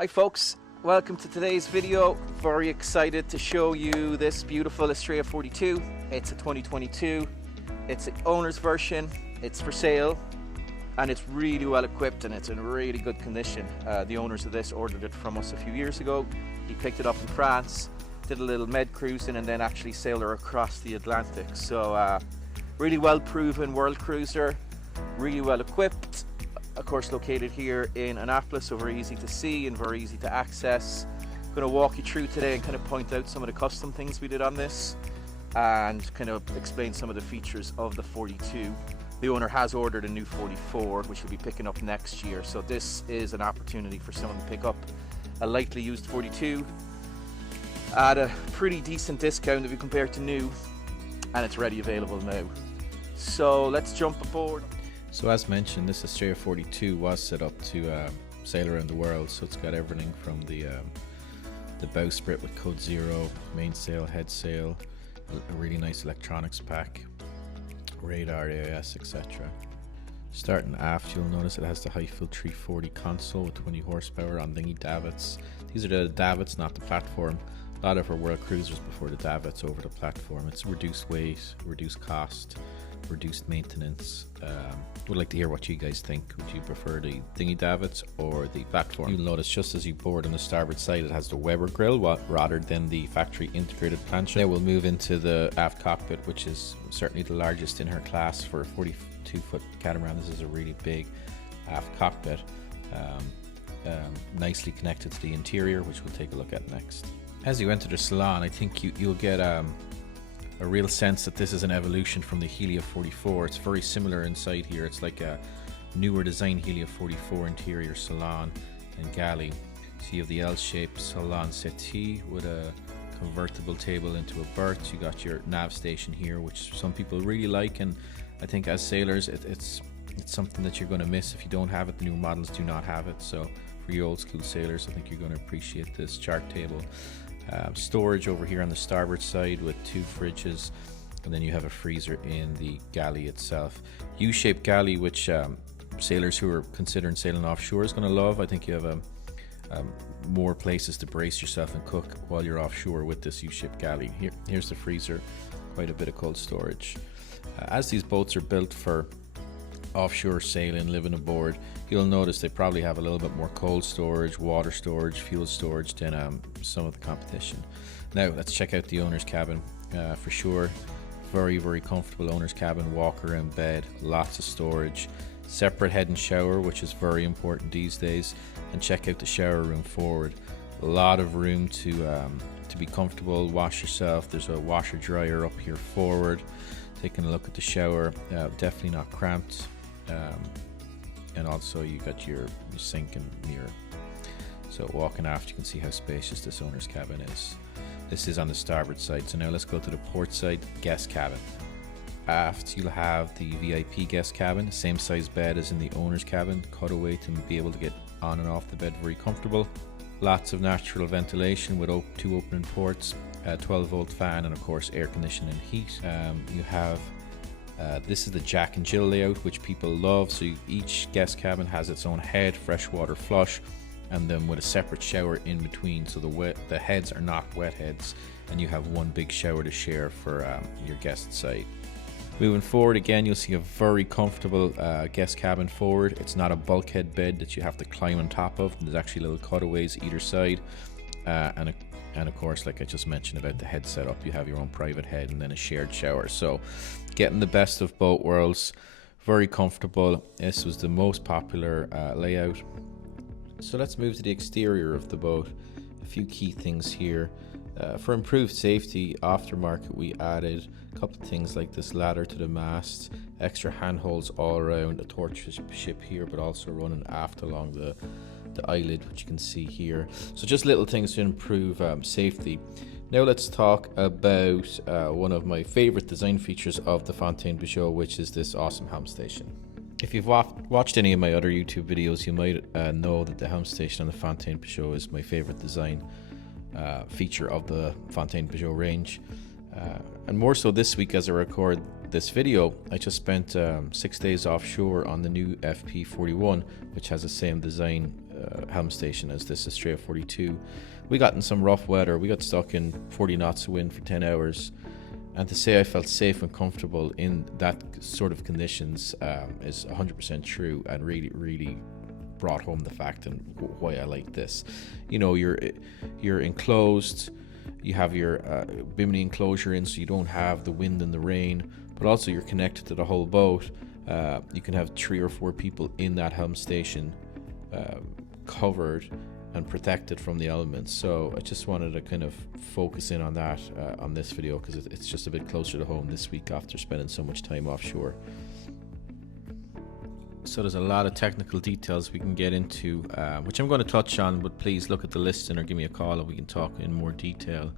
Hi folks, welcome to today's video. Very excited to show you this beautiful Astrea 42. It's a 2022. It's an owner's version. It's for sale and it's really well equipped and it's in really good condition. The owners of this ordered it from us a few years ago. He picked it up in France, did a little med cruising and then actually sailed her across the Atlantic. So really well proven world cruiser, really well equipped. Of course, located here in Annapolis, so very easy to see and very easy to access. I'm going to walk you through today and kind of point out some of the custom things we did on this and kind of explain some of the features of the 42. The owner has ordered a new 44, which will be picking up next year. So this is an opportunity for someone to pick up a lightly used 42 at a pretty decent discount if you compare it to new, and it's ready available now. So let's jump aboard. So as mentioned, this Astrea 42 was set up to sail around the world, so it's got everything from the bowsprit with code 0, mainsail, head sail, a really nice electronics pack, radar, AIS, etc. Starting aft, you'll notice it has the Highfield 340 console with 20 horsepower on dinghy davits. These are the davits, not the platform. A lot of our world cruisers before the davits over the platform. It's reduced weight, reduced cost, reduced maintenance. Would like to hear what you guys think. Would you prefer the dinghy davits or the platform? You'll notice just as you board on the starboard side, it has the Weber grill rather than the factory integrated plancha. Now we'll move into the aft cockpit, which is certainly the largest in her class for a 42-foot catamaran. This is a really big aft cockpit, nicely connected to the interior, which we'll take a look at next. As you enter the salon, I think you'll get a real sense that this is an evolution from the Helia 44. It's very similar inside here. It's like a newer design Helia 44 interior salon and galley. So you have the L-shaped salon settee with a convertible table into a berth. You got your nav station here, which some people really like, and I think as sailors it's something that you're going to miss if you don't have it. The new models do not have it, so for you old school sailors, I think you're going to appreciate this chart table. Storage over here on the starboard side with 2 fridges, and then you have a freezer in the galley itself. U-shaped galley, which sailors who are considering sailing offshore is going to love. I think you have more places to brace yourself and cook while you're offshore with this U-shaped galley. Here's the freezer, quite a bit of cold storage. As these boats are built for offshore sailing, living aboard, you'll notice they probably have a little bit more cold storage, water storage, fuel storage than some of the competition. Now let's check out the owner's cabin. For sure, very comfortable owner's cabin, walker and bed, lots of storage, separate head and shower, which is very important these days, and check out the shower room forward. A lot of room to be comfortable, wash yourself. There's a washer dryer up here forward. Taking a look at the shower, definitely not cramped. And also you got your sink and mirror. So walking aft, you can see how spacious this owner's cabin is. This is on the starboard side. So now let's go to the port side guest cabin. Aft, you'll have the VIP guest cabin, same size bed as in the owner's cabin, cutaway to be able to get on and off the bed very comfortable. Lots of natural ventilation with 2 opening ports, 12-volt fan, and of course air conditioning and heat. You have this is the Jack and Jill layout, which people love. So each guest cabin has its own head, freshwater flush, and then with a separate shower in between. So the heads are not wet heads, and you have one big shower to share for your guest side. Moving forward, again, you'll see a very comfortable guest cabin forward. It's not a bulkhead bed that you have to climb on top of. There's actually little cutaways either side, and of course, like I just mentioned about the head setup, you have your own private head and then a shared shower. So getting the best of both worlds, very comfortable. This was the most popular layout. So let's move to the exterior of the boat. A few key things here. For improved safety, aftermarket, we added a couple of things like this ladder to the mast, extra handholds all around, a torch ship here, but also running aft along the eyelid, which you can see here. So just little things to improve safety. Now let's talk about one of my favorite design features of the Fountaine Pajot, which is this awesome helm station. If you've watched any of my other YouTube videos, you might know that the helm station on the Fountaine Pajot is my favorite design feature of the Fountaine Pajot range. And more so this week as I record this video, I just spent 6 days offshore on the new FP41, which has the same design helm station as this Astrea 42. We got in some rough weather. We got stuck in 40 knots of wind for 10 hours. And to say I felt safe and comfortable in that sort of conditions is 100% true, and really brought home the fact and why I like this. You know, you're enclosed, you have your bimini enclosure in, so you don't have the wind and the rain, but also you're connected to the whole boat. You can have 3 or 4 people in that helm station, covered and protected from the elements. So I just wanted to kind of focus in on that on this video, because it's just a bit closer to home this week after spending so much time offshore. So there's a lot of technical details we can get into, which I'm going to touch on, but please look at the listing or give me a call and we can talk in more detail.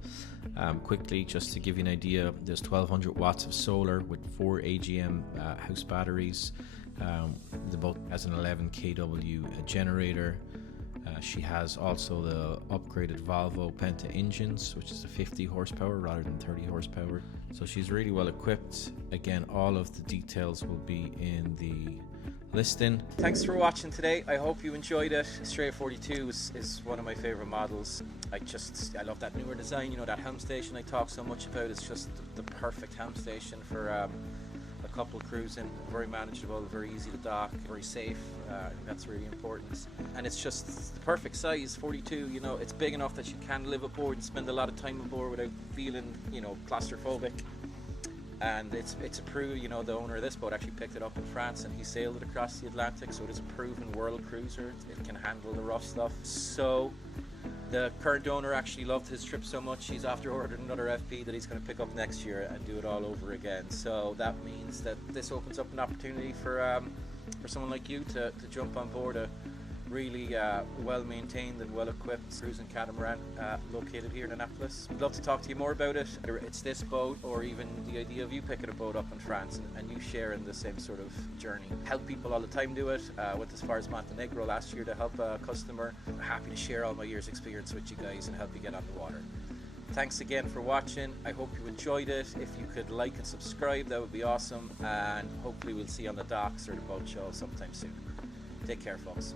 Quickly, just to give you an idea, there's 1200 watts of solar with 4 AGM house batteries. The boat has an 11 kW generator. She has also the upgraded Volvo Penta engines, which is a 50 horsepower rather than 30 horsepower. So she's really well equipped. Again, all of the details will be in the listing. Thanks for watching today. I hope you enjoyed it. Astrea 42 is one of my favorite models. I love that newer design. You know, that helm station I talk so much about. It's just the perfect helm station for a couple cruising. Very manageable, very easy to dock, very safe. I think that's really important. And it's just the perfect size, 42. You know, it's big enough that you can live aboard and spend a lot of time aboard without feeling, you know, claustrophobic. And it's a you know, the owner of this boat actually picked it up in France and he sailed it across the Atlantic, so it is a proven world cruiser. It can handle the rough stuff. So the current owner actually loved his trip so much, he's after ordered another FP that he's going to pick up next year and do it all over again. So that means that this opens up an opportunity for someone like you to jump on board a really well-maintained and well-equipped cruising catamaran located here in Annapolis. We'd love to talk to you more about it. Whether it's this boat or even the idea of you picking a boat up in France and you sharing the same sort of journey. Help people all the time do it. Went as far as Montenegro last year to help a customer. I'm happy to share all my years' experience with you guys and help you get on the water. Thanks again for watching. I hope you enjoyed it. If you could like and subscribe, that would be awesome. And hopefully we'll see you on the docks or the boat show sometime soon. Take care, folks.